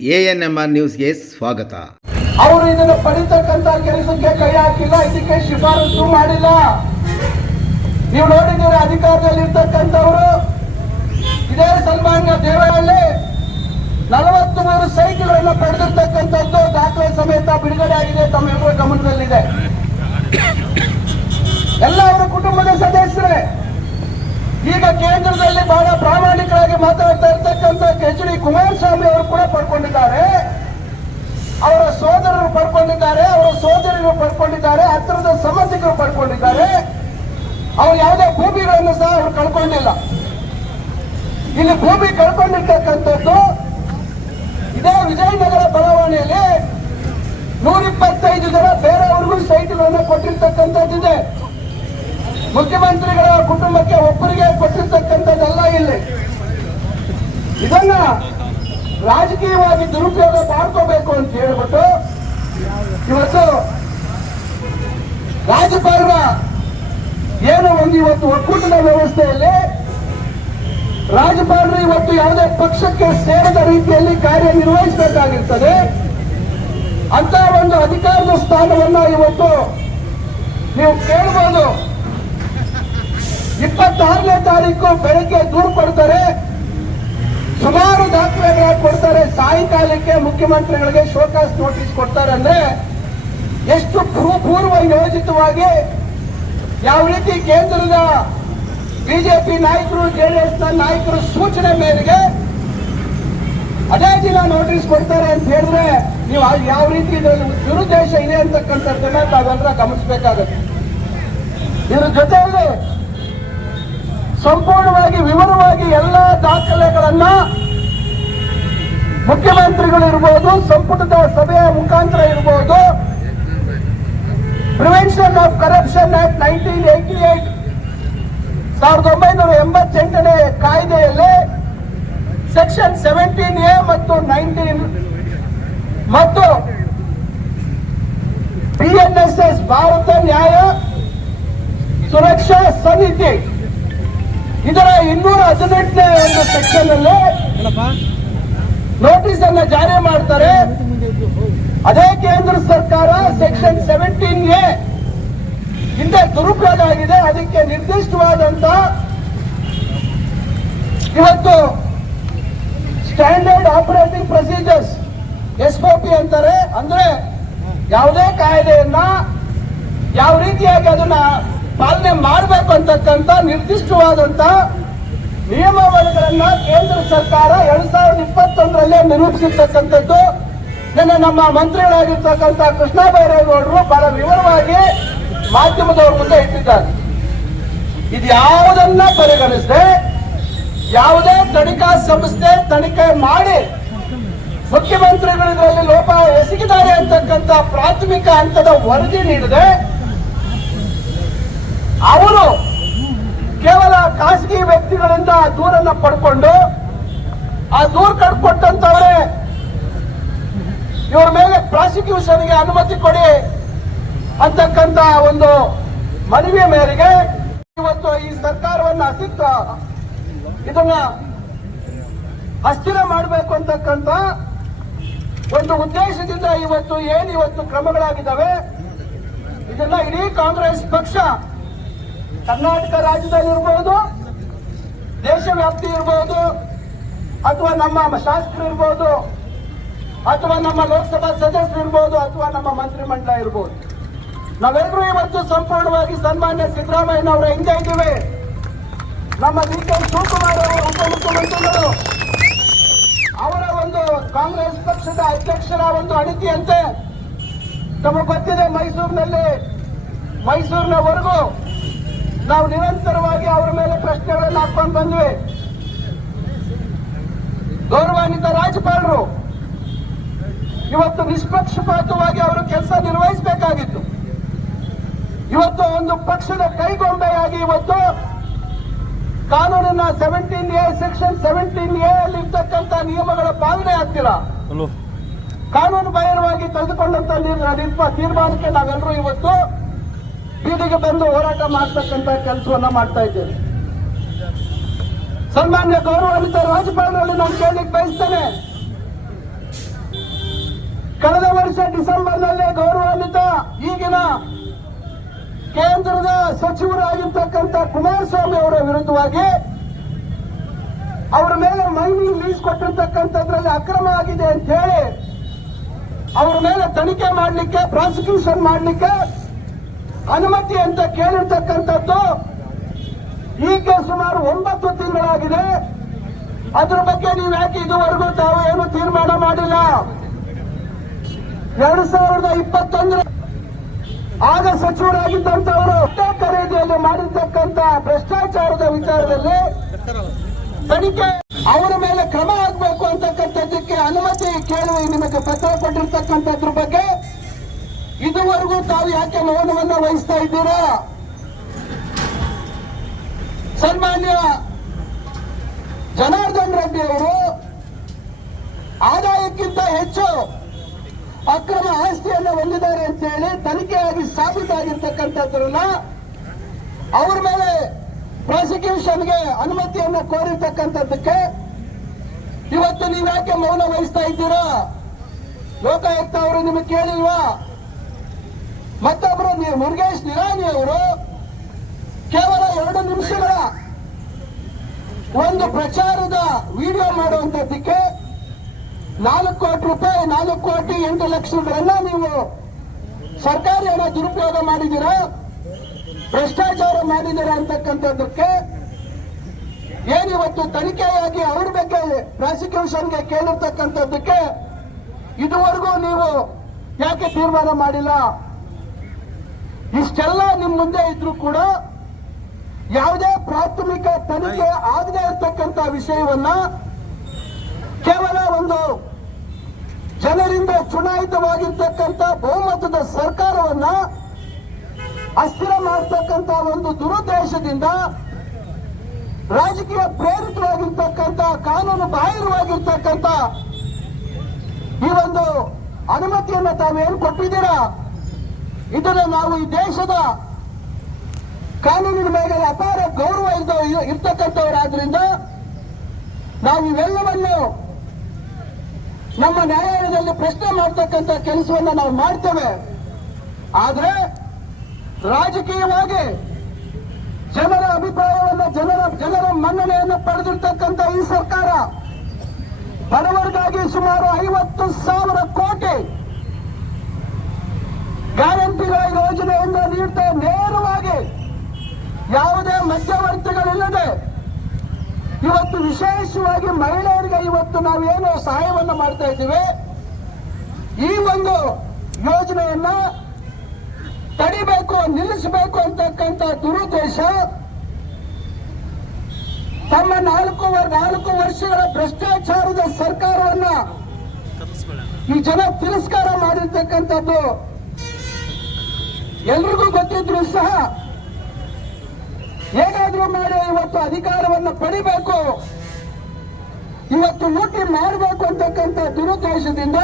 A N M R ನ್ಯೂಸ್ಗೆ ಸ್ವಾಗತ. ಅವರು ಇದನ್ನು ಪಡಿತಕ್ಕಂತ ಕೆಲಸಕ್ಕೆ ಕೈ ಹಾಕಿಲ್ಲ, ಇದಕ್ಕೆ ಶಿಫಾರಸು ಮಾಡಿಲ್ಲ. ನೀವು ನೋಡಿದ್ರೆ ಅಧಿಕಾರದಲ್ಲಿ ಇರ್ತಕ್ಕಂಥವರು? ಇದೇ ಸನ್ಮಾನ್ಯ ದೇವರಲ್ಲಿ ನಲವತ್ತು ಮೂರು ಸೈಟ್ಗಳನ್ನು ಪಡೆದಿರ್ತಕ್ಕಂಥದ್ದು ದಾಖಲೆ ಸಮೇತ ಬಿಡುಗಡೆ ಆಗಿದೆ ತಮ್ಮೆಲ್ಲರ ಗಮನದಲ್ಲಿದೆ. ಎಲ್ಲ ಅವರ ಕುಟುಂಬದ ಸದಸ್ಯರೇ. ಈಗ ಕೇಂದ್ರದಲ್ಲಿ ಬಹಳ ಪ್ರಾಮಾಣಿಕರಾಗಿ ಮಾತಾಡ್ತಾ ಇರ್ತಕ್ಕಂಥ ಎಚ್ ಡಿ ಕುಮಾರಸ್ವಾಮಿ ಅವರು ಕೂಡ ಪಡ್ಕೊಂಡಿದ್ದಾರೆ ಅವರ ಸೋದರರು ಪಡ್ಕೊಂಡಿದ್ದಾರೆ, ಅವರ ಸೋದರಿಗಳು ಪಡ್ಕೊಂಡಿದ್ದಾರೆ, ಹತ್ತಿರದ ಸಂಬಂಧಿಕರು ಪಡ್ಕೊಂಡಿದ್ದಾರೆ. ಅವ್ರು ಯಾವುದೇ ಭೂಮಿಗಳನ್ನು ಸಹ ಅವ್ರು ಕಳ್ಕೊಂಡಿಲ್ಲ. ಇಲ್ಲಿ ಭೂಮಿ ಕಳ್ಕೊಂಡಿರ್ತಕ್ಕಂಥದ್ದು ಇದೇ ವಿಜಯನಗರ ಬಡಾವಣೆಯಲ್ಲಿ ನೂರಿಪ್ಪತ್ತೈದು ಜನ ಬೇರೆಯವ್ರಿಗೂ ಸೈಟ್ಗಳನ್ನು ಕೊಟ್ಟಿರ್ತಕ್ಕಂಥದ್ದಿದೆ. ಮುಖ್ಯಮಂತ್ರಿಗಳ ಕುಟುಂಬಕ್ಕೆ ಒಬ್ಬರಿಗೆ ಕೊಟ್ಟಿರ್ತಕ್ಕಂಥದ್ದಲ್ಲ ಇಲ್ಲಿ. ಇದನ್ನ ರಾಜಕೀಯವಾಗಿ ದುರುಪಯೋಗ ಮಾಡ್ಕೋಬೇಕು ಅಂತ ಹೇಳ್ಬಿಟ್ಟು ಇವತ್ತು ರಾಜ್ಯಪಾಲರ ಏನು ಒಂದು ಇವತ್ತು ಒಕ್ಕೂಟದ ವ್ಯವಸ್ಥೆಯಲ್ಲಿ ರಾಜ್ಯಪಾಲರು ಇವತ್ತು ಯಾವುದೇ ಪಕ್ಷಕ್ಕೆ ಸೇರದ ರೀತಿಯಲ್ಲಿ ಕಾರ್ಯನಿರ್ವಹಿಸಬೇಕಾಗಿರ್ತದೆ. ಅಂತ ಒಂದು ಅಧಿಕಾರದ ಸ್ಥಾನವನ್ನ ಇವತ್ತು ನೀವು ಕೇಳ್ಬೋದು. ಇಪ್ಪತ್ತಾರನೇ ತಾರೀಕು ಬೆಳಗ್ಗೆ ದೂರು ಕೊಡ್ತಾರೆ. ಸುಮಾರು ದಾಖಲೆಗಳ ಕೊಡ್ತಾರೆ. ಸಾಯಂಕಾಲಕ್ಕೆ ಮುಖ್ಯಮಂತ್ರಿಗಳಿಗೆ ಶೋಕಾಸ್ ನೋಟಿಸ್ ಕೊಡ್ತಾರೆ ಅಂದ್ರೆ ಎಷ್ಟು ಪೂರ್ವ ಯೋಜಿತವಾಗಿ ಯಾವ ರೀತಿ ಕೇಂದ್ರದ ಬಿಜೆಪಿ ನಾಯಕರು ಜೆಡಿಎಸ್ ನಾಯಕರ ಸೂಚನೆ ಮೇರೆಗೆ ಅದೇ ದಿನ ನೋಟಿಸ್ ಕೊಡ್ತಾರೆ ಅಂತ ಹೇಳಿದ್ರೆ ನೀವು ಯಾವ ರೀತಿ ದುರುದ್ದೇಶ ಇದೆ ಅಂತಕ್ಕಂಥದ್ದನ್ನ ತಾವೆಲ್ಲ ಗಮನಿಸಬೇಕಾಗುತ್ತೆ. ಇದ್ರ ಜೊತೆಯಲ್ಲಿ ಸಂಪೂರ್ಣವಾಗಿ ವಿವರವಾಗಿ ಎಲ್ಲ ದಾಖಲೆಗಳನ್ನ ಮುಖ್ಯಮಂತ್ರಿಗಳು ಇರ್ಬೋದು, ಸಂಪುಟದ ಸಭೆಯ ಮುಖಾಂತರ ಇರ್ಬೋದು prevention of corruption act nineteen eighty eight ಸಾವಿರದ ಒಂಬೈನೂರ ಎಂಬತ್ತೆಂಟನೇ ಕಾಯ್ದೆಯಲ್ಲಿ ಸೆಕ್ಷನ್ ಸೆವೆಂಟೀನ್ ಎ ಮತ್ತು ನೈನ್ಟೀನ್ ಮತ್ತು ಪಿಎನ್ಎಸ್ಎಸ್ ಭಾರತ ನ್ಯಾಯ ಸುರಕ್ಷಾ ಸಮಿತಿ ಇದರ ಇನ್ನೂರ ಹದಿನೆಂಟನೇ ಒಂದು ಸೆಕ್ಷನ್ ಅಲ್ಲಿ ನೋಟಿಸ್ ಅನ್ನ ಜಾರಿ ಮಾಡ್ತಾರೆ. ಅದೇ ಕೇಂದ್ರ ಸರ್ಕಾರ ಸೆಕ್ಷನ್ ಸೆವೆಂಟೀನ್ ಎ ಹಿಂದೆ ದುರುಪಯೋಗ ಆಗಿದೆ. ಅದಕ್ಕೆ ನಿರ್ದಿಷ್ಟವಾದಂತ ಇವತ್ತು standard operating procedures S P ಅಂತಾರೆ. ಅಂದ್ರೆ ಯಾವುದೇ ಕಾಯ್ದೆಯನ್ನ ಯಾವ ರೀತಿಯಾಗಿ ಅದನ್ನ ಪಾಲನೆ ಮಾಡಬೇಕು ಅಂತಕ್ಕಂಥ ನಿರ್ದಿಷ್ಟವಾದಂತ ನಿಯಮಾವಳಿಗಳನ್ನ ಕೇಂದ್ರ ಸರ್ಕಾರ ಎರಡ್ ಸಾವಿರದ ಇಪ್ಪತ್ತೊಂದರಲ್ಲೇ ನಿರೂಪಿಸಿರ್ತಕ್ಕಂಥದ್ದು. ನಿನ್ನೆ ನಮ್ಮ ಮಂತ್ರಿಗಳಾಗಿರ್ತಕ್ಕಂಥ ಕೃಷ್ಣ ಬೈರೇಗೌಡರು ಬಹಳ ವಿವರವಾಗಿ ಮಾಧ್ಯಮದವ್ರ ಮುಂದೆ ಇಟ್ಟಿದ್ದಾರೆ. ಇದು ಯಾವುದನ್ನ ಪರಿಗಣಿಸದೆ, ಯಾವುದೇ ತನಿಖಾ ಸಂಸ್ಥೆ ತನಿಖೆ ಮಾಡಿ ಮುಖ್ಯಮಂತ್ರಿಗಳು ಇದರಲ್ಲಿ ಲೋಪ ಎಸಗಿದ್ದಾರೆ ಅಂತಕ್ಕಂಥ ಪ್ರಾಥಮಿಕ ಹಂತದ ವರದಿ ನೀಡಿದೆ. ಅವರು ಕೇವಲ ಖಾಸಗಿ ವ್ಯಕ್ತಿಗಳಿಂದ ದೂರನ್ನ ಪಡ್ಕೊಂಡು, ಆ ದೂರ್ ಕಟ್ಕೊಟ್ಟಂತವ್ರೆ ಇವ್ರ ಮೇಲೆ ಪ್ರಾಸಿಕ್ಯೂಷನ್ಗೆ ಅನುಮತಿ ಕೊಡಿ ಅಂತಕ್ಕಂತ ಒಂದು ಮನವಿ ಮೇರೆಗೆ ಇವತ್ತು ಈ ಸರ್ಕಾರವನ್ನ ಅಸ್ತಿತ್ವ ಇದನ್ನ ಅಸ್ಥಿರ ಮಾಡಬೇಕು ಅಂತಕ್ಕಂತ ಒಂದು ಉದ್ದೇಶದಿಂದ ಇವತ್ತು ಏನು ಇವತ್ತು ಕ್ರಮಗಳಾಗಿದ್ದಾವೆ, ಇದನ್ನ ಇಡೀ ಕಾಂಗ್ರೆಸ್ ಪಕ್ಷ ಕರ್ನಾಟಕ ರಾಜ್ಯದಲ್ಲಿ ಇರ್ಬೋದು ದೇಶವ್ಯಾಪ್ತಿ ಇರ್ಬೋದು, ಅಥವಾ ನಮ್ಮ ಶಾಸಕರು ಇರ್ಬೋದು, ಅಥವಾ ನಮ್ಮ ಲೋಕಸಭಾ ಸದಸ್ಯರು ಇರ್ಬೋದು, ಅಥವಾ ನಮ್ಮ ಮಂತ್ರಿಮಂಡಲ ಇರ್ಬೋದು. ನಾವೆಲ್ಲರೂ ಇವತ್ತು ಸಂಪೂರ್ಣವಾಗಿ ಸನ್ಮಾನ್ಯ ಸಿದ್ದರಾಮಯ್ಯನವರ ಹಿಂದೆ ಇದ್ದೀವಿ. ನಮ್ಮ ಡಿ ಕೆ ಶಿವಕುಮಾರ್ ಅವರ ಉಪಮುಖ್ಯಮಂತ್ರಿಗಳು ಅವರ ಒಂದು ಕಾಂಗ್ರೆಸ್ ಪಕ್ಷದ ಅಧ್ಯಕ್ಷರ ಒಂದು ಅಣಿತಿಯಂತೆ, ತಮಗೆ ಗೊತ್ತಿದೆ ಮೈಸೂರಿನಲ್ಲಿ, ಮೈಸೂರಿನವರೆಗೂ ನಾವು ನಿರಂತರವಾಗಿ ಅವರ ಮೇಲೆ ಪ್ರಶ್ನೆಗಳನ್ನು ಹಾಕೊಂಡು ಬಂದ್ವಿ. ಗೌರವಾನ್ವಿತ ರಾಜ್ಯಪಾಲರು ಇವತ್ತು ನಿಷ್ಪಕ್ಷಪಾತವಾಗಿ ಅವರು ಕೆಲಸ ನಿರ್ವಹಿಸಬೇಕಾಗಿತ್ತು. ಇವತ್ತು ಒಂದು ಪಕ್ಷದ ಕೈಗೊಂಬೆಯಾಗಿ ಇವತ್ತು ಕಾನೂನಿನ seventeen A section seventeen A ಅಲ್ಲಿ ಇರ್ತಕ್ಕಂಥ ನಿಯಮಗಳ ಪಾಲನೆ ಆಗ್ತಿಲ್ಲ. ಕಾನೂನು ಬಾಹಿರವಾಗಿ ತೆಗೆದುಕೊಂಡಂತ ತೀರ್ಮಾನಕ್ಕೆ ನಾವೆಲ್ಲರೂ ಇವತ್ತು ಬೀದಿಗೆ ಬಂದು ಹೋರಾಟ ಮಾಡ್ತಕ್ಕಂಥ ಕೆಲಸವನ್ನ ಮಾಡ್ತಾ ಇದ್ದೇವೆ ಸನ್ಮಾನ್ಯ ಗೌರವಾನ್ವಿತ ರಾಜ್ಯಪಾಲರಲ್ಲಿ ನಾನು ಕೇಳಲಿಕ್ಕೆ ಬಯಸ್ತೇನೆ. ಕಳೆದ ವರ್ಷ ಡಿಸೆಂಬರ್ನಲ್ಲೇ ಗೌರವಾನ್ವಿತ ಈಗಿನ ಕೇಂದ್ರದ ಸಚಿವರಾಗಿರ್ತಕ್ಕಂಥ ಕುಮಾರಸ್ವಾಮಿ ಅವರ ವಿರುದ್ಧವಾಗಿ ಅವರ ಮೇಲೆ ಮೈನಿಂಗ್ ಲೀಸ್ ಕೊಟ್ಟಿರ್ತಕ್ಕಂಥದ್ರಲ್ಲಿ ಅಕ್ರಮ ಆಗಿದೆ ಅಂತ ಹೇಳಿ ಅವರ ಮೇಲೆ ತನಿಖೆ ಮಾಡಲಿಕ್ಕೆ, ಪ್ರಾಸಿಕ್ಯೂಷನ್ ಮಾಡಲಿಕ್ಕೆ ಅನುಮತಿ ಅಂತ ಕೇಳಿರ್ತಕ್ಕಂಥದ್ದು ಈಗ ಸುಮಾರು ಒಂಬತ್ತು ತಿಂಗಳಾಗಿದೆ. ಅದ್ರ ಬಗ್ಗೆ ನೀವು ಯಾಕೆ ಇದುವರೆಗೂ ತಾವು ಏನು ತೀರ್ಮಾನ ಮಾಡಿಲ್ಲ? ಎರಡು ಸಾವಿರದ ಇಪ್ಪತ್ತೊಂದರ ಆಗ ಸಚಿವರಾಗಿದ್ದಂತವರು ಅಷ್ಟೇ ಖರೀದಿಯಲ್ಲಿ ಮಾಡಿರ್ತಕ್ಕಂಥ ಭ್ರಷ್ಟಾಚಾರದ ವಿಚಾರದಲ್ಲಿ ತನಿಖೆ ಅವರ ಮೇಲೆ ಕ್ರಮ ಆಗಬೇಕು ಅಂತಕ್ಕಂಥದ್ದಕ್ಕೆ ಅನುಮತಿ ಕೇಳುವ ನಿಮಗೆ ಪತ್ರ ಕೊಟ್ಟಿರ್ತಕ್ಕಂಥದ್ರ ಬಗ್ಗೆ ಇದುವರೆಗೂ ತಾವು ಯಾಕೆ ಮೌನವನ್ನ ವಹಿಸ್ತಾ ಇದ್ದೀರಾ? ಸನ್ಮಾನ್ಯ ಜನಾರ್ದನ್ ರೆಡ್ಡಿ ಅವರು, ಆದಾಯಕ್ಕಿಂತ ಹೆಚ್ಚು ಅಕ್ರಮ ಆಸ್ತಿಯನ್ನು ಹೊಂದಿದ್ದಾರೆ ಅಂತ ಹೇಳಿ ತನಿಖೆಯಾಗಿ ಸಾಬೀತಾಗಿರ್ತಕ್ಕಂಥದ್ರನ್ನ ಅವ್ರ ಮೇಲೆ ಪ್ರಾಸಿಕ್ಯೂಷನ್ಗೆ ಅನುಮತಿಯನ್ನು ಕೋರಿರ್ತಕ್ಕಂಥದ್ದಕ್ಕೆ ಇವತ್ತು ನೀವ್ಯಾಕೆ ಮೌನ ವಹಿಸ್ತಾ ಇದ್ದೀರಾ? ಲೋಕಾಯುಕ್ತ ಅವರು ನಿಮಗೆ ಕೇಳಿಲ್ವಾ? ಮತ್ತೊಬ್ರು ನೀವು ಮುರುಗೇಶ್ ನಿರಾಣಿ ಅವರು ಕೇವಲ ಎರಡು ನಿಮಿಷಗಳ ಒಂದು ಪ್ರಚಾರದ ವಿಡಿಯೋ ಮಾಡುವಂತದ್ದಕ್ಕೆ ನಾಲ್ಕು ಕೋಟಿ ರೂಪಾಯಿ, ನಾಲ್ಕು ಕೋಟಿ ಎಂಟು ಲಕ್ಷಗಳನ್ನ ನೀವು ಸರ್ಕಾರಿ ಹಣ ದುರುಪಯೋಗ ಮಾಡಿದ್ದೀರಾ? ಭ್ರಷ್ಟಾಚಾರ ಮಾಡಿದ್ದೀರಾ ಅಂತಕ್ಕಂಥದ್ದಕ್ಕೆ ಏನಿವತ್ತು ತನಿಖೆಯಾಗಿ ಅವ್ರ ಬಗ್ಗೆ ಪ್ರಾಸಿಕ್ಯೂಷನ್ಗೆ ಕೇಳಿರ್ತಕ್ಕಂಥದ್ದಕ್ಕೆ ಇದುವರೆಗೂ ನೀವು ಯಾಕೆ ತೀರ್ಮಾನ ಮಾಡಿಲ್ಲ? ಇಷ್ಟೆಲ್ಲ ನಿಮ್ ಮುಂದೆ ಇದ್ರೂ ಕೂಡ ಯಾವುದೇ ಪ್ರಾಥಮಿಕ ತನಿಖೆ ಆಗದೆ ಇರತಕ್ಕಂತ ವಿಷಯವನ್ನ ಕೇವಲ ಒಂದು ಜನರಿಂದ ಚುನಾಯಿತವಾಗಿರ್ತಕ್ಕಂಥ ಬಹುಮತದ ಸರ್ಕಾರವನ್ನ ಅಸ್ಥಿರ ಮಾಡತಕ್ಕಂತ ಒಂದು ದುರುದ್ದೇಶದಿಂದ ರಾಜಕೀಯ ಪ್ರೇರಿತವಾಗಿರ್ತಕ್ಕಂಥ, ಕಾನೂನು ಬಾಹಿರವಾಗಿರ್ತಕ್ಕಂಥ ಈ ಒಂದು ಅನುಮತಿಯನ್ನ ತಾವೇನು ಕೊಟ್ಟಿದ್ದೀರಾ? ಇದನ್ನ ನಾವು ಈ ದೇಶದ ಕಾನೂನಿನ ಮೇಲೆ ಅಪಾರ ಗೌರವ ಇದ್ದ ಇರ್ತಕ್ಕಂಥವರಾದ್ರಿಂದ ನಾವು ಇವೆಲ್ಲವನ್ನು ನಮ್ಮ ನ್ಯಾಯಾಲಯದಲ್ಲಿ ಪ್ರಶ್ನೆ ಮಾಡ್ತಕ್ಕಂಥ ಕೆಲಸವನ್ನು ನಾವು ಮಾಡ್ತೇವೆ. ಆದರೆ ರಾಜಕೀಯವಾಗಿ ಜನರ ಅಭಿಪ್ರಾಯವನ್ನು, ಜನರ ಜನರ ಮನ್ನಣೆಯನ್ನು ಪಡೆದಿರ್ತಕ್ಕಂಥ ಈ ಸರ್ಕಾರ ಬಡವರಿಗಾಗಿ ಸುಮಾರು ಐವತ್ತು ಸಾವಿರ ಕೋಟಿ ಗ್ಯಾರಂಟಿಗಳ ಯೋಜನೆಯಿಂದ ನೀಡ್ತಾ ನೇರವಾಗಿ ಯಾವುದೇ ಮಧ್ಯವರ್ತಿಗಳಿಲ್ಲದೆ ಇವತ್ತು ವಿಶೇಷವಾಗಿ ಮಹಿಳೆಯರಿಗೆ ಇವತ್ತು ನಾವೇನು ಸಹಾಯವನ್ನು ಮಾಡ್ತಾ ಇದ್ದೀವಿ. ಈ ಒಂದು ಯೋಜನೆಯನ್ನ ತಡಿಬೇಕು, ನಿಲ್ಲಿಸಬೇಕು ಅಂತಕ್ಕಂಥ ದುರುದ್ದೇಶ ತಮ್ಮ ನಾಲ್ಕು ನಾಲ್ಕು ವರ್ಷಗಳ ಭ್ರಷ್ಟಾಚಾರದ ಸರ್ಕಾರವನ್ನ ಈ ಜನ ತಿರಸ್ಕಾರ ಮಾಡಿರ್ತಕ್ಕಂಥದ್ದು ಎಲ್ರಿಗೂ ಗೊತ್ತಿದ್ರು ಸಹ ಏನಾದ್ರೂ ಮಾಡಿ ಇವತ್ತು ಅಧಿಕಾರವನ್ನು ಪಡಿಬೇಕು. ಇವತ್ತು ಲೂಟಿ ಮಾಡಬೇಕು ಅಂತಕ್ಕಂಥ ದುರುದ್ದೇಶದಿಂದ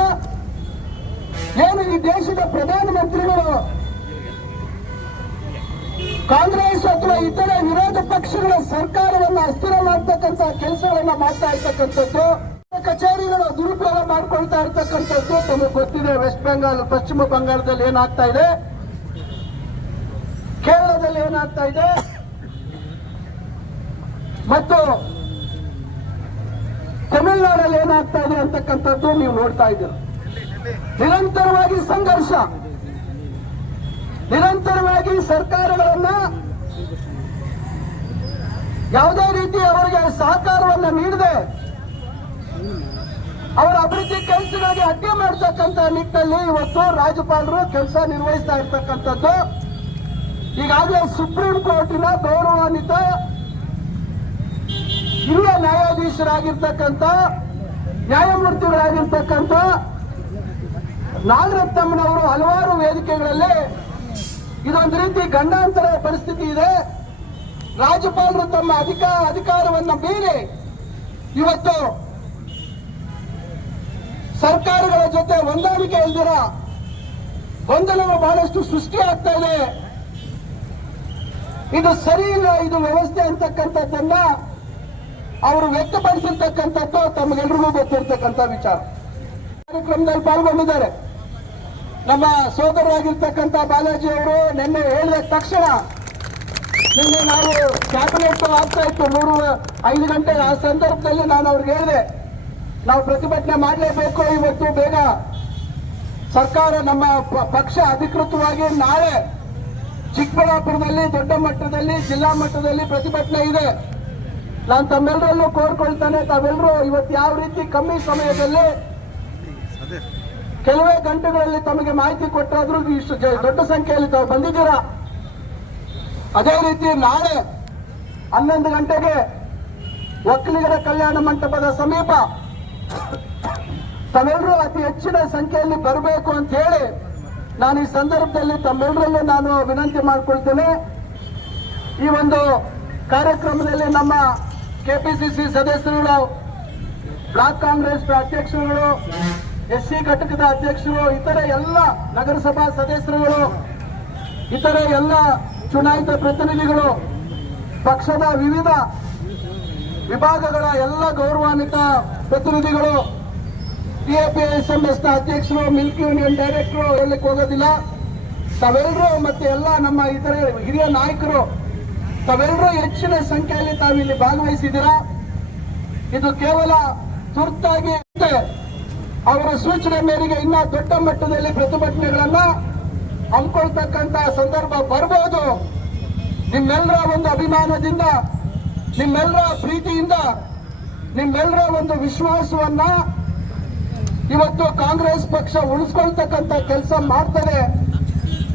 ಏನು ಈ ದೇಶದ ಪ್ರಧಾನಮಂತ್ರಿಗಳು ಕಾಂಗ್ರೆಸ್ ಅಥವಾ ಇತರ ವಿರೋಧ ಪಕ್ಷಗಳ ಸರ್ಕಾರವನ್ನು ಅಸ್ಥಿರ ಮಾಡ್ತಕ್ಕಂಥ ಕೆಲಸಗಳನ್ನ ಮಾಡ್ತಾ ಇರ್ತಕ್ಕಂಥದ್ದು ಕಚೇರಿಗಳು ದುರುಪಯೋಗ ಮಾಡ್ಕೊಳ್ತಾ ಇರ್ತಕ್ಕಂಥದ್ದು, ತಮಗೆ ಗೊತ್ತಿದೆ ವೆಸ್ಟ್ ಬೆಂಗಾಲ್ ಪಶ್ಚಿಮ ಬಂಗಾಳದಲ್ಲಿ ಏನಾಗ್ತಾ ಇದೆ? ಏನಾಗ್ತಾ ಇದೆ. ಮತ್ತು ತಮಿಳುನಾಡಲ್ಲಿ ಏನಾಗ್ತಾ ಇದೆ ಅಂತಕ್ಕಂಥದ್ದು ನೀವು ನೋಡ್ತಾ ಇದ್ದೀರಾ. ನಿರಂತರವಾಗಿ ಸಂಘರ್ಷ. ನಿರಂತರವಾಗಿ ಸರ್ಕಾರಗಳನ್ನ ಯಾವುದೇ ರೀತಿ ಅವರಿಗೆ ಸಹಕಾರವನ್ನ ನೀಡದೆ ಅವರ ಅಭಿವೃದ್ಧಿ ಕೆಲಸಗಳಿಗೆ ಅಡ್ಡಿ ಮಾಡತಕ್ಕಂತ ನಿಟ್ಟಿನಲ್ಲಿ ಇವತ್ತು ರಾಜ್ಯಪಾಲರು ಕೆಲಸ ನಿರ್ವಹಿಸ್ತಾ ಇರ್ತಕ್ಕಂಥದ್ದು. ಈಗಾಗಲೇ ಸುಪ್ರೀಂ ಕೋರ್ಟಿನ ಗೌರವಾನ್ವಿತ ಹಿರಿಯ ನ್ಯಾಯಾಧೀಶರಾಗಿರ್ತಕ್ಕಂಥ, ನ್ಯಾಯಮೂರ್ತಿಗಳಾಗಿರ್ತಕ್ಕಂಥ ನಾಗರತ್ನಮ್ಮನವರು ಹಲವಾರು ವೇದಿಕೆಗಳಲ್ಲಿ ಇದೊಂದು ರೀತಿ ಗಂಡಾಂತರ ಪರಿಸ್ಥಿತಿ ಇದೆ. ರಾಜ್ಯಪಾಲರು ತಮ್ಮ ಅಧಿಕಾರ ಅಧಿಕಾರವನ್ನು ಮೀರಿ ಇವತ್ತು ಸರ್ಕಾರಗಳ ಜೊತೆ ಹೊಂದಾಣಿಕೆ ಇಲ್ದಿರ ಗೊಂದಲವು ಬಹಳಷ್ಟು ಸೃಷ್ಟಿಯಾಗ್ತಾ ಇದೆ. ಇದು ಸರಿ ಇಲ್ಲ, ಇದು ವ್ಯವಸ್ಥೆ ಅಂತಕ್ಕಂಥದ್ದನ್ನ ಅವರು ವ್ಯಕ್ತಪಡಿಸಿರ್ತಕ್ಕಂಥದ್ದು ತಮಗೆಲ್ರಿಗೂ ಗೊತ್ತಿರ್ತಕ್ಕಂಥ ವಿಚಾರ. ಕಾರ್ಯಕ್ರಮದಲ್ಲಿ ಪಾಲ್ಗೊಂಡಿದ್ದಾರೆ. ನಮ್ಮ ಸೋದರರಾಗಿರ್ತಕ್ಕಂಥ ಬಾಲಾಜಿ ಅವರು ನಿನ್ನೆ ಹೇಳಿದ ತಕ್ಷಣ ನಿನ್ನೆ ನಾವು ಕ್ಯಾಬಿನೆಟ್ ಆಗ್ತಾ ಇತ್ತು ಮೂರು ಐದು ಗಂಟೆ ಆ ಸಂದರ್ಭದಲ್ಲಿ ನಾನು ಅವ್ರಿಗೆ ಹೇಳಿದೆ, ನಾವು ಪ್ರತಿಭಟನೆ ಮಾಡಲೇಬೇಕು, ಇವತ್ತು ಬೇಗ ಸರ್ಕಾರ ನಮ್ಮ ಪಕ್ಷ ಅಧಿಕೃತವಾಗಿ ನಾಳೆ ಚಿಕ್ಕಬಳ್ಳಾಪುರದಲ್ಲಿ, ದೊಡ್ಡ ಮಟ್ಟದಲ್ಲಿ, ಜಿಲ್ಲಾ ಮಟ್ಟದಲ್ಲಿ ಪ್ರತಿಭಟನೆ ಇದೆ. ನಾನು ತಮ್ಮೆಲ್ಲರಲ್ಲೂ ಕೋರ್ಕೊಳ್ತಾನೆ. ತಾವೆಲ್ಲರೂ ಇವತ್ತು ಯಾವ ರೀತಿ ಕಮ್ಮಿ ಸಮಯದಲ್ಲಿ ಕೆಲವೇ ಗಂಟೆಗಳಲ್ಲಿ ತಮಗೆ ಮಾಹಿತಿ ಕೊಟ್ಟಾದ್ರೂ ಇಷ್ಟು ದೊಡ್ಡ ಸಂಖ್ಯೆಯಲ್ಲಿ ತಾವು ಬಂದಿದ್ದೀರಾ? ಅದೇ ರೀತಿ ನಾಳೆ ಹನ್ನೊಂದು ಗಂಟೆಗೆ ಒಕ್ಕಲಿಗರ ಕಲ್ಯಾಣ ಮಂಟಪದ ಸಮೀಪ ತಾವೆಲ್ಲರೂ ಅತಿ ಹೆಚ್ಚಿನ ಸಂಖ್ಯೆಯಲ್ಲಿ ಬರಬೇಕು ಅಂತ ಹೇಳಿ ನಾನು ಈ ಸಂದರ್ಭದಲ್ಲಿ ತಮ್ಮೆಲ್ಲರಲ್ಲೂ ನಾನು ವಿನಂತಿ ಮಾಡಿಕೊಳ್ತೇನೆ. ಈ ಒಂದು ಕಾರ್ಯಕ್ರಮದಲ್ಲಿ ನಮ್ಮ ಕೆಪಿಸಿಸಿ ಸದಸ್ಯರುಗಳು, ಬ್ಲಾಕ್ ಕಾಂಗ್ರೆಸ್ ಅಧ್ಯಕ್ಷರುಗಳು ಎಸ್ ಸಿ ಘಟಕದ ಅಧ್ಯಕ್ಷರು, ಇತರ ಎಲ್ಲ ನಗರಸಭಾ ಸದಸ್ಯರುಗಳು, ಇತರ ಎಲ್ಲ ಚುನಾಯಿತ ಪ್ರತಿನಿಧಿಗಳು, ಪಕ್ಷದ ವಿವಿಧ ವಿಭಾಗಗಳ ಎಲ್ಲ ಗೌರವಾನ್ವಿತ ಪ್ರತಿನಿಧಿಗಳು ಟಿಎಪಿಎಸ್ಎಂಎಸ್ನ ಅಧ್ಯಕ್ಷರು ಮಿಲ್ಕ್ ಯೂನಿಯನ್ ಡೈರೆಕ್ಟರು ಹೇಳಲಿಕ್ಕೆ ಹೋಗೋದಿಲ್ಲ. ತಾವೆಲ್ಲರೂ ಮತ್ತೆ ಎಲ್ಲ ನಮ್ಮ ಇತರೆ ಹಿರಿಯ ನಾಯಕರು ತಾವೆಲ್ಲರೂ ಹೆಚ್ಚಿನ ಸಂಖ್ಯೆಯಲ್ಲಿ ತಾವಿಲ್ಲಿ ಭಾಗವಹಿಸಿದ್ದೀರಾ? ಇದು ಕೇವಲ ತುರ್ತಾಗಿ. ಅವರ ಸೂಚನೆ ಮೇರೆಗೆ ಇನ್ನ ದೊಡ್ಡ ಮಟ್ಟದಲ್ಲಿ ಪ್ರತಿಭಟನೆಗಳನ್ನ ಹಮ್ಮಿಕೊಳ್ತಕ್ಕಂತ ಸಂದರ್ಭ ಬರಬಹುದು ನಿಮ್ಮೆಲ್ಲರ ಒಂದು ಅಭಿಮಾನದಿಂದ ನಿಮ್ಮೆಲ್ಲರ ಪ್ರೀತಿಯಿಂದ ನಿಮ್ಮೆಲ್ಲರ ಒಂದು ವಿಶ್ವಾಸವನ್ನ ಇವತ್ತು ಕಾಂಗ್ರೆಸ್ ಪಕ್ಷ ಉಳಿಸ್ಕೊಳ್ತಕ್ಕಂತ ಕೆಲಸ ಮಾಡ್ತದೆ.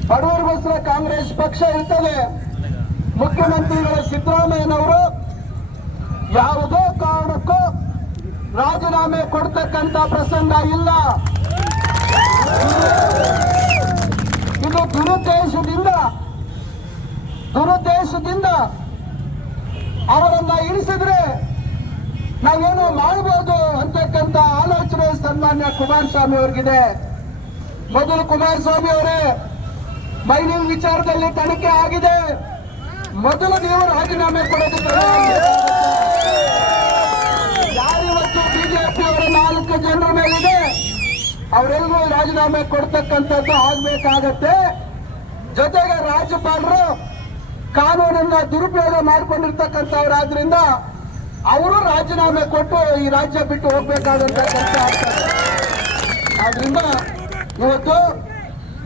ಬಡವರಿಗೋಸ್ಕರ ಕಾಂಗ್ರೆಸ್ ಪಕ್ಷ ಇರ್ತದೆ. ಮುಖ್ಯಮಂತ್ರಿಗಳ ಸಿದ್ದರಾಮಯ್ಯನವರು ಯಾವುದೋ ಕಾರಣಕ್ಕೂ ರಾಜೀನಾಮೆ ಕೊಡ್ತಕ್ಕಂತ ಪ್ರಸಂಗ ಇಲ್ಲ. ಇದು ದುರುದ್ದೇಶದಿಂದ ದುರುದ್ದೇಶದಿಂದ ಅವರನ್ನ ಇಳಿಸಿದ್ರೆ ನಾವೇನು ಮಾಡಬಹುದು ಅಂತಕ್ಕಂತ ಆಲೋಚನೆ ಸನ್ಮಾನ್ಯ ಕುಮಾರಸ್ವಾಮಿ ಅವ್ರಿಗಿದೆ. ಮೊದಲು ಕುಮಾರಸ್ವಾಮಿ ಅವರೇ, ಮೈನಿಂಗ್ ವಿಚಾರದಲ್ಲಿ ತನಿಖೆ ಆಗಿದೆ. ಮೊದಲು ನೀವು ರಾಜೀನಾಮೆ ಕೊಡೋದಕ್ಕೆ ಯಾರಿವತ್ತು ಬಿಜೆಪಿ ಅವರ ನಾಲ್ಕು ಜನರ ಮೇಲಿದೆ? ಅವರೆಲ್ಲರೂ ರಾಜೀನಾಮೆ ಕೊಡ್ತಕ್ಕಂಥದ್ದು ಆಗ್ಬೇಕಾಗತ್ತೆ. ಜೊತೆಗೆ ರಾಜ್ಯಪಾಲರು ಕಾನೂನನ್ನ ದುರುಪಯೋಗ ಮಾಡಿಕೊಂಡಿರ್ತಕ್ಕಂಥವ್ರಾದ್ರಿಂದ ಅವರು ರಾಜೀನಾಮೆ ಕೊಟ್ಟು ಈ ರಾಜ್ಯ ಬಿಟ್ಟು ಹೋಗ್ಬೇಕಾದಂತ ಕೆಲಸ ಆಗ್ತದೆ. ಆದ್ರಿಂದ ಇವತ್ತು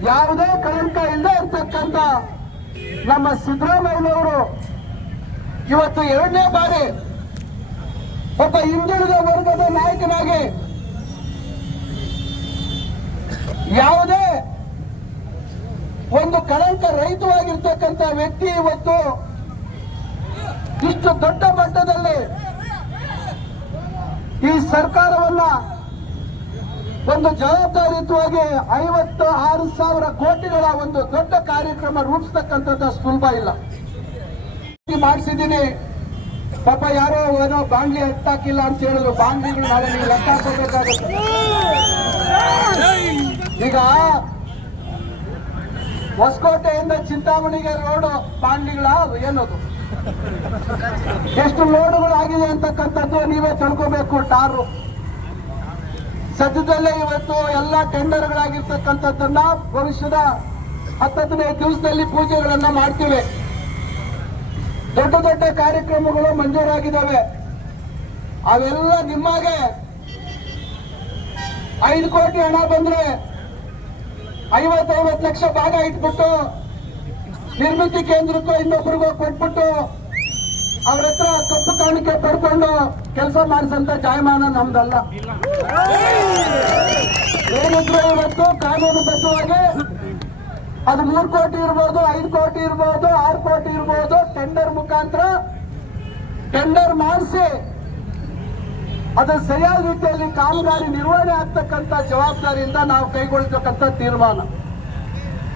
ಯಾವುದೇ ಕಳಂಕ ಇಲ್ಲದೆ ಇರ್ತಕ್ಕಂಥ ನಮ್ಮ ಸಿದ್ದರಾಮಯ್ಯನವರು ಇವತ್ತು ಎರಡನೇ ಬಾರಿ ಒಬ್ಬ ಹಿಂದುಳಿದ ವರ್ಗದ ನಾಯಕನಾಗಿ ಯಾವುದೇ ಒಂದು ಕಳಂಕ ರಹಿತವಾಗಿರ್ತಕ್ಕಂಥ ವ್ಯಕ್ತಿ ಇವತ್ತು ಇಷ್ಟು ದೊಡ್ಡ ಮಟ್ಟದಲ್ಲಿ ಈ ಸರ್ಕಾರವನ್ನ ಒಂದು ಜವಾಬ್ದಾರಿಯುತವಾಗಿ ಐವತ್ತು ಆರು ಸಾವಿರ ಕೋಟಿಗಳ ಒಂದು ದೊಡ್ಡ ಕಾರ್ಯಕ್ರಮ ರೂಪಿಸ್ತಕ್ಕಂಥದ್ದು ಸುಲಭ ಇಲ್ಲ. ಮಾಡಿಸಿದ್ದೀನಿ. ಪಾಪ ಯಾರೋ ಏನೋ ಬಾಂಗ್ಲಿ ಎತ್ತಾಕಿಲ್ಲ ಅಂತ ಹೇಳಿದ್ರು. ಬಾಂಗ್ಲಿಗಳು ನಾಳೆ ನೀವು ಲೆಕ್ಕ ಹಾಕೋಬೇಕಾಗುತ್ತೆ ಈಗ ಹೊಸಕೋಟೆಯಿಂದ ಚಿಂತಾಮಣಿಗೆ ರೋಡ್ ಬಾಂಗ್ಲಿಗಳ ಏನದು ಎಷ್ಟು ಲೋಡುಗಳು ಆಗಿದೆ ಅಂತಕ್ಕಂಥದ್ದು ನೀವೇ ತಿಳ್ಕೋಬೇಕು, ಟಾರು. ಸದ್ಯದಲ್ಲೇ ಇವತ್ತು ಎಲ್ಲ ಟೆಂಡರ್ಗಳಾಗಿರ್ತಕ್ಕಂಥದ್ದನ್ನ ಭವಿಷ್ಯದ ಹತ್ತನೇ ದಿವಸದಲ್ಲಿ ಪೂಜೆಗಳನ್ನ ಮಾಡ್ತೀವಿ. ದೊಡ್ಡ ದೊಡ್ಡ ಕಾರ್ಯಕ್ರಮಗಳು ಮಂಜೂರಾಗಿದ್ದಾವೆ ಅವೆಲ್ಲ ನಿಮಗೆ ಐದು ಕೋಟಿ ಹಣ ಬಂದ್ರೆ ಐವತ್ತೈವತ್ತು ಲಕ್ಷ ಭಾಗ ಇಟ್ಬಿಟ್ಟು ನಿರ್ಮಿತಿ ಕೇಂದ್ರಕ್ಕೂ ಇನ್ನೊಬ್ಬರಿಗೂ ಕೊಟ್ಬಿಟ್ಟು ಅವ್ರ ಹತ್ರ ಕಪ್ಪು ಕಾಣಿಕೆ ಪಡ್ಕೊಂಡು ಕೆಲಸ ಮಾಡಿಸಂತ ಜಾಯಮಾನ ನಮ್ದಲ್ಲ. ಏನಿದ್ರು ಇವತ್ತು ಕಾನೂನುಬದ್ಧವಾಗಿ ಅದು ಮೂರು ಕೋಟಿ ಇರ್ಬೋದು, ಐದು ಕೋಟಿ ಇರ್ಬೋದು, ಆರು ಕೋಟಿ ಇರ್ಬೋದು ಟೆಂಡರ್ ಮುಖಾಂತರ ಟೆಂಡರ್ ಮಾಡಿಸಿ ಅದು ಸರಿಯಾದ ರೀತಿಯಲ್ಲಿ ಕಾಮಗಾರಿ ನಿರ್ವಹಣೆ ಆಗ್ತಕ್ಕಂಥ ಜವಾಬ್ದಾರಿಯಿಂದ ನಾವು ಕೈಗೊಳ್ತಕ್ಕಂಥ ತೀರ್ಮಾನ.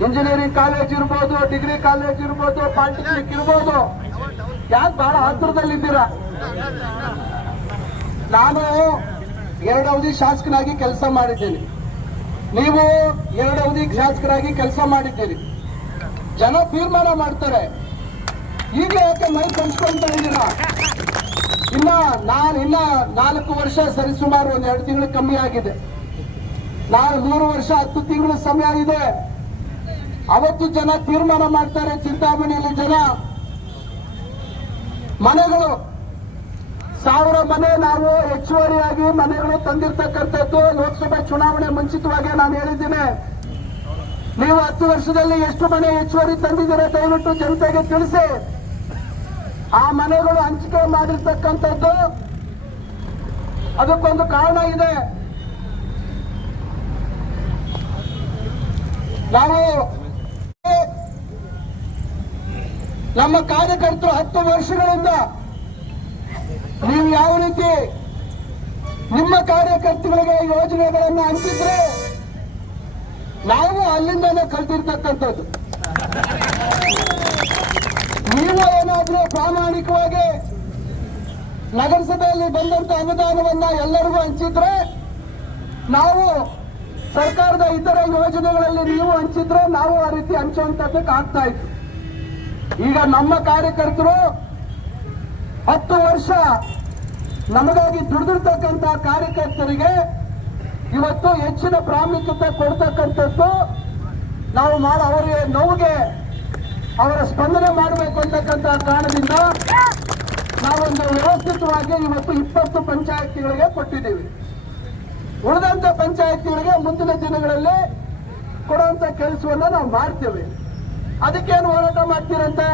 ಇಂಜಿನಿಯರಿಂಗ್ ಕಾಲೇಜ್ ಇರ್ಬೋದು ಡಿಗ್ರಿ ಕಾಲೇಜ್ ಇರ್ಬೋದು ಪಾಲಿಟೆಕ್ನಿಕ್ ಇರ್ಬೋದು. ಯಾಕೆ ಬಹಳ ಹತ್ತಿರದಲ್ಲಿದ್ದೀರಾ? ನಾನು ಎರಡು ಶಾಸಕನಾಗಿ ಕೆಲಸ ಮಾಡಿದ್ದೇನೆ. ನೀವು ಎರಡು ಅವಧಿ ಶಾಸಕರಾಗಿ ಕೆಲಸ ಮಾಡಿದ್ದೀರಿ. ಜನ ತೀರ್ಮಾನ ಮಾಡ್ತಾರೆ. ಈಗ ಯಾಕೆ ಮೈ ಪಂಚ್ಕೊಳ್ತಾ ಇದ್ದೀರಾ? ಇನ್ನ ನಾನು, ಇನ್ನ ನಾಲ್ಕು ವರ್ಷ ಸರಿಸುಮಾರು ಒಂದ್ ಎರಡು ತಿಂಗಳು ಕಮ್ಮಿ ಆಗಿದೆ. ನಾನು ನೂರು ವರ್ಷ, ಹತ್ತು ತಿಂಗಳು ಸಮಯ ಇದೆ ಅವತ್ತು ಜನ ತೀರ್ಮಾನ ಮಾಡ್ತಾರೆ ಚಿಂತಾಮಣಿಯಲ್ಲಿ ಜನ. ಮನೆಗಳು, ಸಾವಿರ ಮನೆ ನಾವು ಹೆಚ್ಚುವರಿಯಾಗಿ ಮನೆಗಳು ತಂದಿರ್ತಕ್ಕಂಥದ್ದು ಲೋಕಸಭೆ ಚುನಾವಣೆ ಮುಂಚಿತವಾಗಿ ನಾನು ಹೇಳಿದ್ದೇನೆ. ನೀವು ಹತ್ತು ವರ್ಷದಲ್ಲಿ ಎಷ್ಟು ಮನೆ ಹೆಚ್ಚುವರಿ ತಂದಿದ್ದೀರ ದಯವಿಟ್ಟು ಜನತೆಗೆ ತಿಳಿಸಿ. ಆ ಮನೆಗಳು ಹಂಚಿಕೆ ಮಾಡಿರ್ತಕ್ಕಂಥದ್ದು ಅದಕ್ಕೊಂದು ಕಾರಣ ಇದೆ. ನಾವು ನಮ್ಮ ಕಾರ್ಯಕರ್ತರು ಹತ್ತು ವರ್ಷಗಳಿಂದ ನೀವು ಯಾವ ರೀತಿ ನಿಮ್ಮ ಕಾರ್ಯಕರ್ತರಿಗೆ ಯೋಜನೆಗಳನ್ನು ಹಂಚಿದ್ರೆ ನಾವು ಅಲ್ಲಿಂದಲೇ ಕಲ್ತಿರ್ತಕ್ಕಂಥದ್ದು. ನೀವು ಏನಾದ್ರೂ ಪ್ರಾಮಾಣಿಕವಾಗಿ ನಗರಸಭೆಯಲ್ಲಿ ಬಂದಂತ ಅನುದಾನವನ್ನ ಎಲ್ಲರಿಗೂ ಹಂಚಿದ್ರೆ ನಾವು ಸರ್ಕಾರದ ಇತರ ಯೋಜನೆಗಳಲ್ಲಿ ನೀವು ಹಂಚಿದ್ರೆ ನಾವು ಆ ರೀತಿ ಹಂಚುವಂತದ್ದಕ್ಕೆ ಆಗ್ತಾ ಇತ್ತು. ಈಗ ನಮ್ಮ ಕಾರ್ಯಕರ್ತರು ಹತ್ತು ವರ್ಷ ನಮಗಾಗಿ ದುಡಿದಿರ್ತಕ್ಕಂಥ ಕಾರ್ಯಕರ್ತರಿಗೆ ಇವತ್ತು ಹೆಚ್ಚಿನ ಪ್ರಾಮುಖ್ಯತೆ ಕೊಡ್ತಕ್ಕಂಥದ್ದು ನಾವು ಮಾಡ ಅವರಿಗೆ ನೋವಿಗೆ ಅವರ ಸ್ಪಂದನೆ ಮಾಡಬೇಕು ಅಂತಕ್ಕಂಥ ಕಾರಣದಿಂದ ನಾವೊಂದು ವ್ಯವಸ್ಥಿತವಾಗಿ ಇವತ್ತು ಇಪ್ಪತ್ತು ಪಂಚಾಯತಿಗಳಿಗೆ ಕೊಟ್ಟಿದ್ದೀವಿ. ಉಳಿದಂತ ಪಂಚಾಯತಿಗಳಿಗೆ ಮುಂದಿನ ದಿನಗಳಲ್ಲಿ ಕೊಡುವಂತ ಕೆಲಸವನ್ನು ನಾವು ಮಾಡ್ತೇವೆ. ಅದಕ್ಕೇನು ಹೋರಾಟ ಮಾಡ್ತೀರಂತೆ?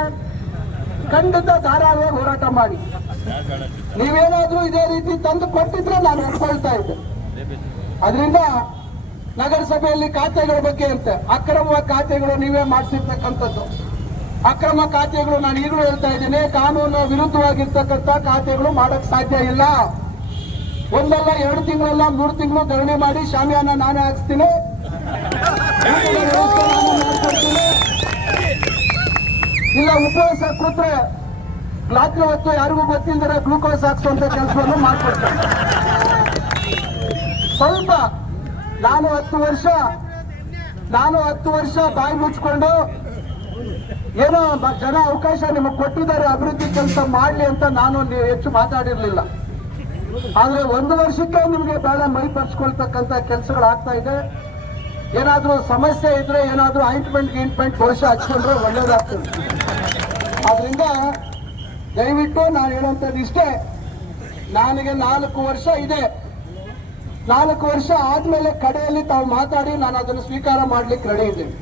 ಖಂಡಿತ ಧಾರಾಳವಾಗಿ ಹೋರಾಟ ಮಾಡಿ. ನೀವೇನಾದ್ರೂ ಇದೇ ರೀತಿ ತಂದು ಕೊಟ್ಟಿದ್ರೆ ನಾನು ಒಪ್ಕೊಳ್ತಾ ಇದ್ದೆ. ಅದರಿಂದ ನಗರಸಭೆಯಲ್ಲಿ ಖಾತೆಗಳ ಬಗ್ಗೆ ಅಂತೆ ಅಕ್ರಮ ಖಾತೆಗಳು ನೀವೇ ಮಾಡಿಸಿರ್ತಕ್ಕಂಥದ್ದು ಅಕ್ರಮ ಖಾತೆಗಳು ನಾನು ಈಗಲೂ ಹೇಳ್ತಾ ಇದ್ದೀನಿ, ಕಾನೂನು ವಿರುದ್ಧವಾಗಿರ್ತಕ್ಕಂಥ ಖಾತೆಗಳು ಮಾಡಕ್ ಸಾಧ್ಯ ಇಲ್ಲ. ಒಂದಲ್ಲ ಎರಡು ತಿಂಗಳಲ್ಲ ಮೂರು ತಿಂಗಳು ಧರಣಿ ಮಾಡಿ ಶಾಮಿಯಾನ ನಾನೇ ಹಾಕ್ಸ್ತೀನಿ. ಇಲ್ಲ, ಉಪವಾಸ ಕೂತ್ರೆ ರಾತ್ರಿ ಹೊತ್ತು ಯಾರಿಗೂ ಗೊತ್ತಿಲ್ಲದ್ರೆ ಗ್ಲೂಕೋಸ್ ಹಾಕ್ಸುವಂತ ಕೆಲಸವನ್ನು ಮಾಡ್ಕೊಡ್ತಾರೆ. ಸ್ವಲ್ಪ, ನಾನು ಹತ್ತು ವರ್ಷ, ನಾನು ಹತ್ತು ವರ್ಷ ಬಾಯಿ ಮುಚ್ಕೊಂಡು ಏನೋ ಜನ ಅವಕಾಶ ನಿಮಗೆ ಕೊಟ್ಟಿದ್ದಾರೆ, ಅಭಿವೃದ್ಧಿ ಕೆಲಸ ಮಾಡಲಿ ಅಂತ ನಾನು ಹೆಚ್ಚು ಮಾತಾಡಿರಲಿಲ್ಲ. ಆದ್ರೆ ಒಂದು ವರ್ಷಕ್ಕೆ ನಿಮಗೆ ಬಹಳ ಕೆಲಸಗಳು ಆಗ್ತಾ ಇದೆ. ಏನಾದ್ರೂ ಸಮಸ್ಯೆ ಇದ್ರೆ ಏನಾದ್ರೂ ಆಯಿಂಟ್ಮೆಂಟ್ ಗೀಂಟ್ಮೆಂಟ್ ಬಹುಶಃ ಹಚ್ಕೊಂಡ್ರೆ ಒಳ್ಳೇದಾಗ್ತದೆ. ಆದ್ರಿಂದ ದಯವಿಟ್ಟು ನಾನು ಹೇಳುವಂಥದ್ದು ಇಷ್ಟೇ. ನನಗೆ ನಾಲ್ಕು ವರ್ಷ ಇದೆ. ನಾಲ್ಕು ವರ್ಷ ಆದ್ಮೇಲೆ ಕಡೆಯಲ್ಲಿ ತಾವು ಮಾತಾಡಿ ನಾನು ಅದನ್ನು ಸ್ವೀಕಾರ ಮಾಡ್ಲಿಕ್ಕೆ ರೆಡಿ ಇದ್ದೀನಿ.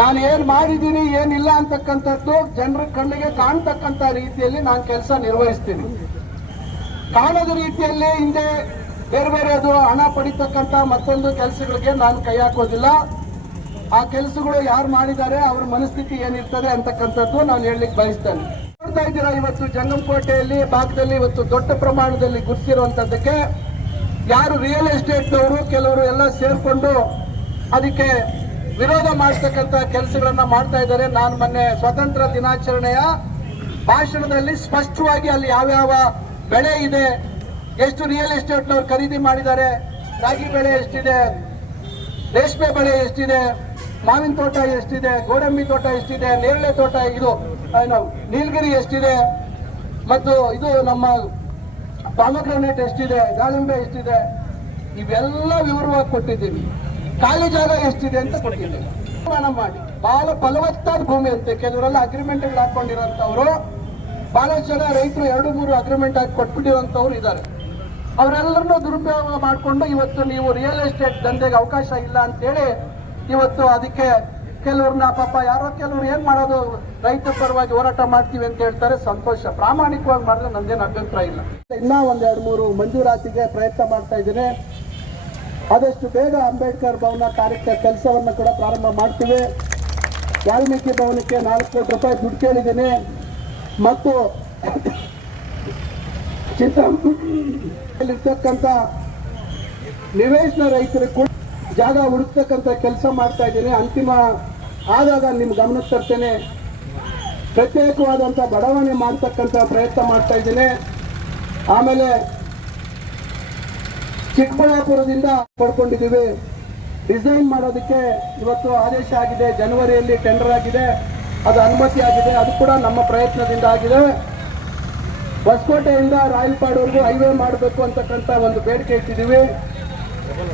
ನಾನು ಏನ್ ಮಾಡಿದ್ದೀನಿ, ಏನಿಲ್ಲ ಅಂತಕ್ಕಂಥದ್ದು ಜನರ ಕಣ್ಣಿಗೆ ಕಾಣ್ತಕ್ಕಂಥ ರೀತಿಯಲ್ಲಿ ನಾನು ಕೆಲಸ ನಿರ್ವಹಿಸ್ತೀನಿ. ಕಾಣದ ರೀತಿಯಲ್ಲಿ ಹಿಂದೆ ಬೇರೆ ಬೇರೆ ಅದು ಹಣ ಪಡಿತಕ್ಕಂಥ ಮತ್ತೊಂದು ಕೆಲಸಗಳಿಗೆ ನಾನು ಕೈ ಹಾಕೋದಿಲ್ಲ. ಆ ಕೆಲಸಗಳು ಯಾರು ಮಾಡಿದ್ದಾರೆ, ಅವ್ರ ಮನಸ್ಥಿತಿ ಏನಿರ್ತದೆ ಅಂತಕ್ಕಂಥದ್ದು ನಾನು ಹೇಳಲಿಕ್ಕೆ ಬಯಸ್ತೇನೆ. ನೋಡ್ತಾ ಇದ್ದೀರಾ ಇವತ್ತು ಜಂಗಮಕೋಟೆಯಲ್ಲಿ, ಭಾಗದಲ್ಲಿ ಇವತ್ತು ದೊಡ್ಡ ಪ್ರಮಾಣದಲ್ಲಿ ಗುರುತಿರುವಂಥದ್ದಕ್ಕೆ ಯಾರು ರಿಯಲ್ ಎಸ್ಟೇಟ್ನವರು ಕೆಲವರು ಎಲ್ಲ ಸೇರಿಕೊಂಡು ಅದಕ್ಕೆ ವಿರೋಧ ಮಾಡ್ತಕ್ಕಂಥ ಕೆಲಸಗಳನ್ನ ಮಾಡ್ತಾ ಇದ್ದಾರೆ. ನಾನು ಮೊನ್ನೆ ಸ್ವತಂತ್ರ ದಿನಾಚರಣೆಯ ಭಾಷಣದಲ್ಲಿ ಸ್ಪಷ್ಟವಾಗಿ ಅಲ್ಲಿ ಯಾವ್ಯಾವ ಬೆಳೆ ಇದೆ ಎಷ್ಟು ರಿಯಲ್ ಎಸ್ಟೇಟ್ನವ್ರು ಖರೀದಿ ಮಾಡಿದ್ದಾರೆ? ರಾಗಿ ಬೆಳೆ ಎಷ್ಟಿದೆ? ರೇಷ್ಮೆ ಬೆಳೆ ಎಷ್ಟಿದೆ? ಮಾವಿನ ತೋಟ ಎಷ್ಟಿದೆ? ಗೋಡಂಬಿ ತೋಟ ಎಷ್ಟಿದೆ? ನೇರಳೆ ತೋಟ, ಇದು ನೀಲಗಿರಿ ಎಷ್ಟಿದೆ? ಮತ್ತು ಇದು ನಮ್ಮ ಪಾಮಗ್ರಾನೇಟ್ ಎಷ್ಟಿದೆ? ದಾಳಿಂಬೆ ಎಷ್ಟಿದೆ? ಇವೆಲ್ಲ ವಿವರವಾಗಿ ಕೊಟ್ಟಿದ್ದೀವಿ ಖಾಲಿ ಜಾಗ ಎಷ್ಟಿದೆ ಅಂತ ಕೊಟ್ಟಿದ್ದೀವಿ ನಿರ್ಮಾಣ ಮಾಡಿ. ಬಹಳ ಫಲವತ್ತಾದ ಭೂಮಿ ಅಂತೆ. ಕೆಲವರೆಲ್ಲ ಅಗ್ರಿಮೆಂಟ್ ಹಾಕೊಂಡಿರೋಂಥವ್ರು. ಬಹಳಷ್ಟು ಜನ ರೈತರು ಎರಡು ಮೂರು ಅಗ್ರಿಮೆಂಟ್ ಹಾಕಿ ಕೊಟ್ಬಿಟ್ಟಿರೋಂಥವ್ರು ಇದ್ದಾರೆ. ಅವರೆಲ್ಲರನ್ನೂ ದುರುಪಯೋಗ ಮಾಡಿಕೊಂಡು ಇವತ್ತು ನೀವು ರಿಯಲ್ ಎಸ್ಟೇಟ್ ದಂಧೆಗೆ ಅವಕಾಶ ಇಲ್ಲ ಅಂತೇಳಿ ಇವತ್ತು ಅದಕ್ಕೆ ಕೆಲವ್ರನ್ನ ಪಾಪ ಯಾರೋ ಕೆಲವ್ರು ಏನ್ ಮಾಡೋದು ರೈತ ಪರವಾಗಿ ಹೋರಾಟ ಮಾಡ್ತೀವಿ ಅಂತ ಹೇಳ್ತಾರೆ. ಸಂತೋಷ. ಪ್ರಾಮಾಣಿಕವಾಗಿ ಮಾಡಿದ್ರೆ ನಂದೇನು ಅಭ್ಯಂತರ ಇಲ್ಲ. ಇನ್ನ ಎರಡು ಮೂರು ಮಂಜೂರಾತಿಗೆ ಪ್ರಯತ್ನ ಮಾಡ್ತಾ ಇದ್ದೀನಿ. ಆದಷ್ಟು ಬೇಗ ಅಂಬೇಡ್ಕರ್ ಭವನ ಕಾರ್ಯಕ್ರಮ ಕೆಲಸವನ್ನು ಕೂಡ ಪ್ರಾರಂಭ ಮಾಡ್ತೀವಿ. ವಾಲ್ಮೀಕಿ ಭವನಕ್ಕೆ ನಾಲ್ಕು ಕೋಟಿ ರೂಪಾಯಿ ದುಡ್ಡು ಕೇಳಿದ್ದೀನಿ. ಮತ್ತು ಚಿಂತಕ್ಕಂಥ ನಿವೇಶನ ರೈತರು ಕೂಡ ಜಾಗ ಹುಡುಕ್ತಕ್ಕಂಥ ಕೆಲಸ ಮಾಡ್ತಾ ಇದ್ದೀನಿ. ಅಂತಿಮ ಆದಾಗ ನಿಮ್ಮ ಗಮನಕ್ಕೆ ತರ್ತೇನೆ. ಪ್ರತ್ಯೇಕವಾದಂಥ ಬಡಾವಣೆ ಮಾಡ್ತಕ್ಕಂಥ ಪ್ರಯತ್ನ ಮಾಡ್ತಾ ಇದ್ದೀನಿ. ಆಮೇಲೆ ಚಿಕ್ಕಬಳ್ಳಾಪುರದಿಂದ ಪಡ್ಕೊಂಡಿದ್ದೀವಿ. ಡಿಸೈನ್ ಮಾಡೋದಕ್ಕೆ ಇವತ್ತು ಆದೇಶ ಆಗಿದೆ. ಜನವರಿಯಲ್ಲಿ ಟೆಂಡರ್ ಆಗಿದೆ. ಅದು ಅನುಮತಿ ಆಗಿದೆ. ಅದು ಕೂಡ ನಮ್ಮ ಪ್ರಯತ್ನದಿಂದ ಆಗಿದೆ. ಹೊಸಕೋಟೆಯಿಂದ ರಾಯಲ್ಪಾಡ್ವರೆಗೂ ಹೈವೇ ಮಾಡಬೇಕು ಅಂತಕ್ಕಂಥ ಒಂದು ಬೇಡಿಕೆ ಇಟ್ಟಿದ್ದೀವಿ.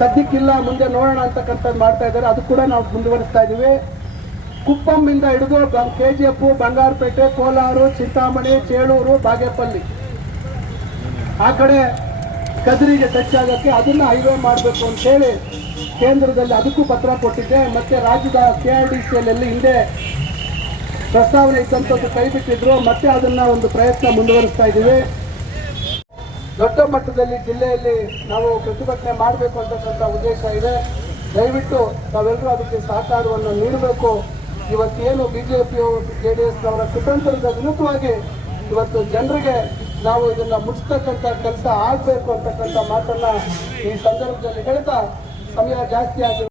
ಸದ್ಯಕ್ಕಿಲ್ಲ, ಮುಂದೆ ನೋಡೋಣ ಅಂತಕ್ಕಂಥದ್ದು ಮಾಡ್ತಾ ಇದ್ದಾರೆ. ಅದು ಕೂಡ ನಾವು ಮುಂದುವರಿಸ್ತಾ ಇದ್ದೀವಿ. ಕುಪ್ಪಂಬಿಂದ ಹಿಡಿದು K G F Bangarapet, Kolar, Chintamani, Chelur, Bagepalli. ಆ ಕಡೆ ಕದ್ರಿಗೆ ಟಚ್ ಆಗೋಕ್ಕೆ ಅದನ್ನ ಹೈವೇ ಮಾಡಬೇಕು ಅಂತೇಳಿ ಕೇಂದ್ರದಲ್ಲಿ ಅದಕ್ಕೂ ಪತ್ರ ಕೊಟ್ಟಿದ್ದೆ. ಮತ್ತೆ ರಾಜ್ಯದ ಕೆ ಆರ್ ಡಿ ಸಿಯಲ್ಲಿ ಹಿಂದೆ ಪ್ರಸ್ತಾವನೆ ಇದ್ದಂಥದ್ದು ಕೈ ಬಿಟ್ಟಿದ್ರು. ಮತ್ತೆ ಅದನ್ನ ಒಂದು ಪ್ರಯತ್ನ ಮುಂದುವರಿಸ್ತಾ ಇದ್ದೀವಿ. ದೊಡ್ಡ ಮಟ್ಟದಲ್ಲಿ ಜಿಲ್ಲೆಯಲ್ಲಿ ನಾವು ಪ್ರತಿಭಟನೆ ಮಾಡಬೇಕು ಅಂತಕ್ಕಂಥ ಉದ್ದೇಶ ಇದೆ. ದಯವಿಟ್ಟು ತಾವೆಲ್ಲರೂ ಅದಕ್ಕೆ ಸಹಕಾರವನ್ನು ನೀಡಬೇಕು. ಇವತ್ತೇನು ಬಿ ಜೆ ಡಿ ಎಸ್ನವರ ಕುತಂತ್ರದ ವಿರುದ್ಧವಾಗಿ ಇವತ್ತು ಜನರಿಗೆ ನಾವು ಇದನ್ನ ಮುಚ್ಚತಕ್ಕಂಥ ಕೆಲಸ ಆಗಬೇಕು ಅಂತಕ್ಕಂಥ ಮಾತನ್ನ ಈ ಸಂದರ್ಭದಲ್ಲಿ ಹೇಳ್ತಾ ಸಮಯ ಜಾಸ್ತಿ ಆಗಿ